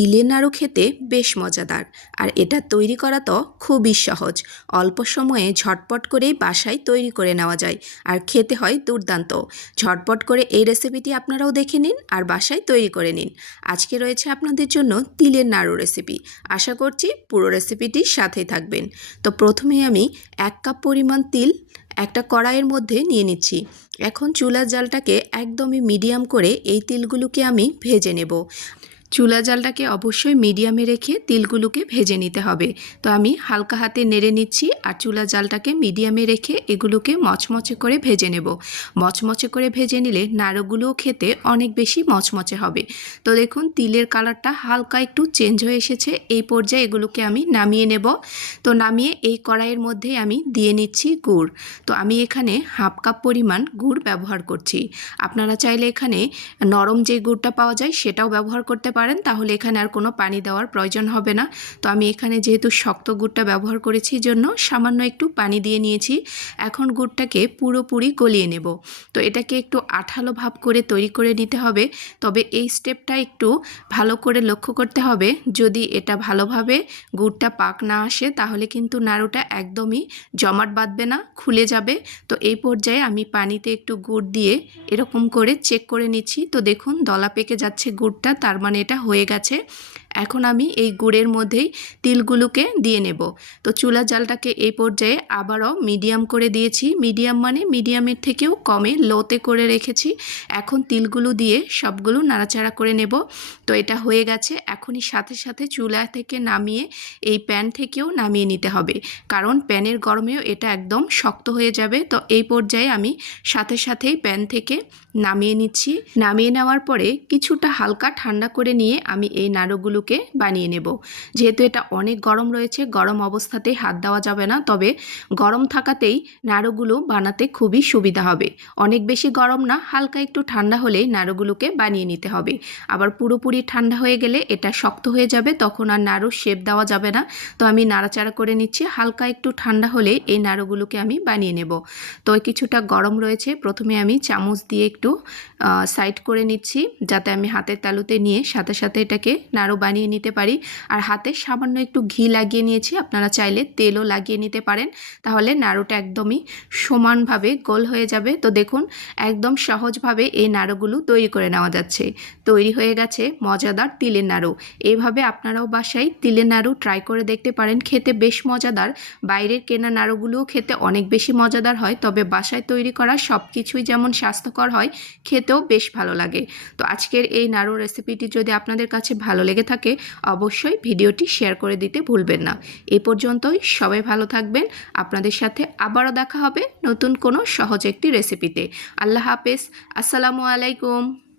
তিলের নাড়ু খেতে বেশ মজাদার। আর এটা তৈরি করা তো খুবই সহজ। অল্প সময়ে ঝটপট করেই বাসায় তৈরি করে নেওয়া যায়। আর খেতে হয় দুর্দান্ত। ঝটপট করে এই রেসিপিটি আপনারাও দেখে নিন আর বাসায় তৈরি করে নিন। আজকে রয়েছে আপনাদের জন্য তিলের নাড়ু রেসিপি আশা করছি পুরো রেসিপিটির সাথেই থাকবেন। তো প্রথমে আমি এক কাপ পরিমাণ তিল একটা কড়াইয়ের মধ্যে নিয়ে নিচ্ছি। এখন চুলার জালটাকে একদমই মিডিয়াম করে এই তিলগুলোকে আমি ভেজে নেব। চুলা জালটাকে অবশ্যই মিডিয়ামে রেখে তিলগুলোকে ভেজে নিতে হবে। তো আমি হালকা হাতে নেড়ে নিচ্ছি আর চুলা জালটাকে মিডিয়ামে রেখে এগুলোকে মচমচে করে ভেজে নেব। মচমচে করে ভেজে নিলে নাড়ুগুলোও খেতে অনেক বেশি মচমচে হবে। তো দেখুন, তিলের কালারটা হালকা একটু চেঞ্জ হয়ে এসেছে। এই পর্যায়ে এগুলোকে আমি নামিয়ে নেব। তো নামিয়ে এই কড়াইয়ের মধ্যে আমি দিয়ে নিচ্ছি গুড়। তো আমি এখানে হাফ কাপ পরিমাণ গুড় ব্যবহার করছি। আপনারা চাইলে এখানে নরম যে গুড়টা পাওয়া যায় সেটাও ব্যবহার করতে পারেন। তাহলে এখানে আর কোনো পানি দেওয়ার প্রয়োজন হবে না। তো আমি এখানে যেহেতু শক্ত গুড়টা ব্যবহার করেছি জন্য সামান্য একটু পানি দিয়ে নিয়েছি। এখন গুড়টাকে পুরোপুরি গলিয়ে নেব। তো এটাকে একটু আঠালো ভাব করে তৈরি করে নিতে হবে। তবে এই স্টেপটা একটু ভালো করে লক্ষ্য করতে হবে। যদি এটা ভালোভাবে গুড়টা পাক না আসে, তাহলে কিন্তু নাড়ুটা একদমই জমাট বাঁধবে না, খুলে যাবে। তো এই পর্যায়ে আমি পানিতে একটু গুড় দিয়ে এরকম করে চেক করে নিচ্ছি। তো দেখুন, দলা পেকে যাচ্ছে গুড়টা, তার মানে এটা হয়ে গেছে। এখন আমি এই গুড়ের মধ্যেই তিলগুলোকে দিয়ে নেব। তো চুলা জালটাকে এই পর্যায়ে আবারও মিডিয়াম করে দিয়েছি। মিডিয়াম মানে মিডিয়ামের থেকেও কমে লোতে করে রেখেছি। এখন তিলগুলো দিয়ে সবগুলো নাড়াচাড়া করে নেব। তো এটা হয়ে গেছে। এখনই সাথে সাথে চুলা থেকে নামিয়ে এই প্যান থেকেও নামিয়ে নিতে হবে। কারণ প্যানের গরমেও এটা একদম শক্ত হয়ে যাবে। তো এই পর্যায়ে আমি সাথে সাথেই প্যান থেকে নামিয়ে নিচ্ছি। নামিয়ে নেওয়ার পরে কিছুটা হালকা ঠান্ডা করে নিয়ে আমি এই নাড়ুগুলোকে বানিয়ে নেব। যেহেতু এটা অনেক গরম রয়েছে, গরম অবস্থাতেই হাত দেওয়া যাবে না, তবে গরম থাকাতেই নাড়ুগুলো বানাতে খুবই সুবিধা হবে। অনেক বেশি গরম না, হালকা একটু ঠান্ডা হলেই নাড়ুগুলোকে বানিয়ে নিতে হবে। আবার পুরোপুরি ঠান্ডা হয়ে গেলে এটা শক্ত হয়ে যাবে, তখন আর নাড়ু শেপ দেওয়া যাবে না। তো আমি নাড়াচাড়া করে নিচ্ছি, হালকা একটু ঠান্ডা হলে এই নাড়ুগুলোকে আমি বানিয়ে নেব। তো কিছুটা গরম রয়েছে, প্রথমে আমি চামচ দিয়ে একটু সাইড করে নিচ্ছি, যাতে আমি হাতের তালুতে নিয়ে সাথে সাথে এটাকে নাড়ু বানিয়ে নিতে পারি। আর হাতে সামান্য একটু ঘি লাগিয়ে নিয়েছি, আপনারা চাইলে তেলও লাগিয়ে নিতে পারেন। তাহলে নাড়ুটা একদমই সমানভাবে গোল হয়ে যাবে। তো দেখুন, একদম সহজভাবে এই নাড়ুগুলো তৈরি করে নেওয়া যাচ্ছে। তৈরি হয়ে গেছে মজাদার তিলের নাড়ু। এইভাবে আপনারাও বাসায় তিলের নাড়ু ট্রাই করে দেখতে পারেন। খেতে বেশ মজাদার। বাইরের কেনা নাড়ুগুলোও খেতে অনেক বেশি মজাদার হয়। তবে বাসায় তৈরি করা সব কিছুই যেমন স্বাস্থ্যকর হয়, খেতেও বেশ ভালো লাগে। তো আজকের এই নাড়ু রেসিপিটি যদি আপনাদের কাছে ভালো লেগে থাকে অবশ্যই ভিডিওটি শেয়ার করে দিতে ভুলবেন না। এ পর্যন্তই সবাই ভালো থাকবেন। আপনাদের সাথে আবারও দেখা হবে নতুন কোনো সহজ একটি রেসিপিতে আল্লাহ হাফেজ। আসসালামু আলাইকুম।